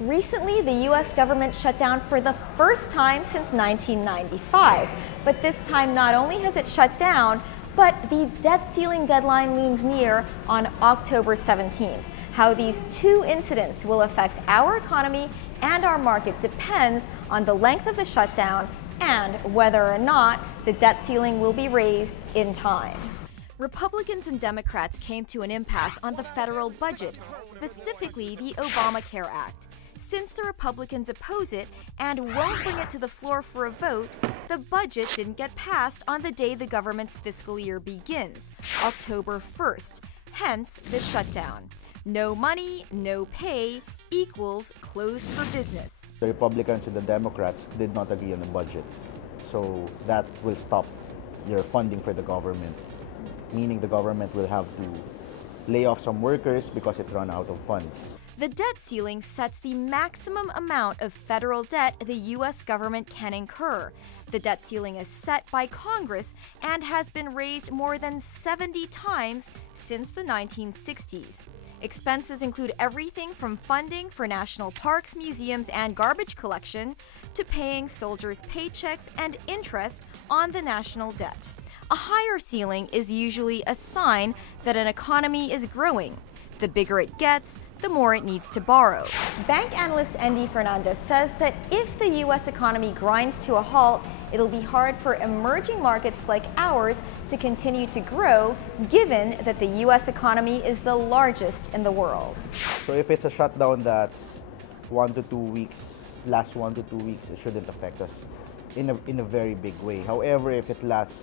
Recently, the U.S. government shut down for the first time since 1995. But this time, not only has it shut down, but the debt ceiling deadline looms near on October 17th. How these two incidents will affect our economy and our market depends on the length of the shutdown and whether or not the debt ceiling will be raised in time. Republicans and Democrats came to an impasse on the federal budget, specifically the Obamacare Act. Since the Republicans oppose it and won't bring it to the floor for a vote, the budget didn't get passed on the day the government's fiscal year begins, October 1st, hence the shutdown. No money, no pay equals closed for business. The Republicans and the Democrats did not agree on the budget, so that will stop your funding for the government, meaning the government will have to lay off some workers because it ran out of funds. The debt ceiling sets the maximum amount of federal debt the U.S. government can incur. The debt ceiling is set by Congress and has been raised more than 70 times since the 1960s. Expenses include everything from funding for national parks, museums, and garbage collection to paying soldiers' paychecks and interest on the national debt. A higher ceiling is usually a sign that an economy is growing. The bigger it gets, the more it needs to borrow. Bank analyst Andy Fernandez says that if the U.S. economy grinds to a halt, it'll be hard for emerging markets like ours to continue to grow, given that the U.S. economy is the largest in the world. So if it's a shutdown that's 1 to 2 weeks, lasts 1 to 2 weeks, it shouldn't affect us in a very big way. However, if it lasts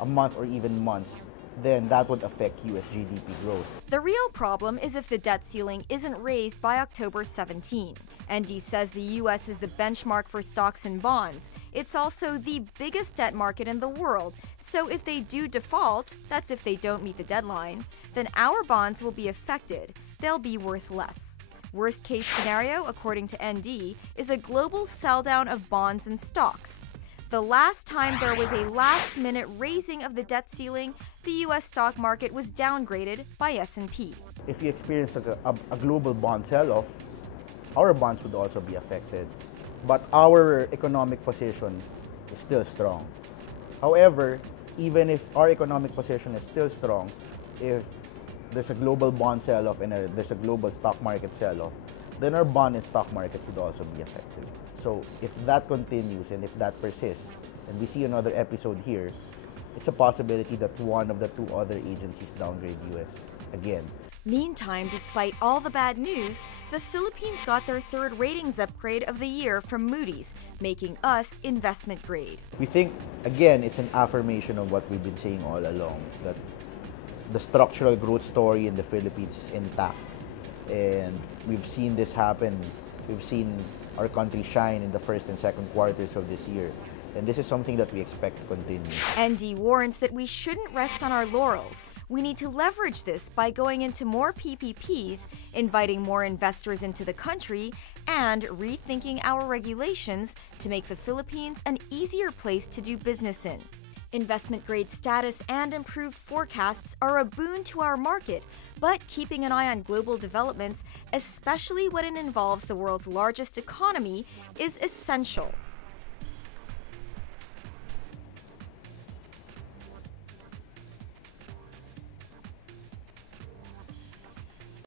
a month or even months, then that would affect U.S. GDP growth. The real problem is if the debt ceiling isn't raised by October 17. ND says the U.S. is the benchmark for stocks and bonds. It's also the biggest debt market in the world, so if they do default, that's if they don't meet the deadline, then our bonds will be affected. They'll be worth less. Worst case scenario, according to ND, is a global sell-down of bonds and stocks. The last time there was a last-minute raising of the debt ceiling, the U.S. stock market was downgraded by S&P. If you experience a global bond sell-off, our bonds would also be affected. But our economic position is still strong. However, even if our economic position is still strong, if there's a global bond sell-off and there's a global stock market sell-off, then our bond and stock market would also be affected. So if that continues and if that persists, and we see another episode here, it's a possibility that one of the two other agencies downgrade US again. Meantime, despite all the bad news, the Philippines got their third ratings upgrade of the year from Moody's, making us investment grade. We think, again, it's an affirmation of what we've been saying all along, that the structural growth story in the Philippines is intact. And we've seen this happen. We've seen our country shine in the first and second quarters of this year. And this is something that we expect to continue. ND warns that we shouldn't rest on our laurels. We need to leverage this by going into more PPPs, inviting more investors into the country, and rethinking our regulations to make the Philippines an easier place to do business in. Investment grade status and improved forecasts are a boon to our market, but keeping an eye on global developments, especially when it involves the world's largest economy, is essential.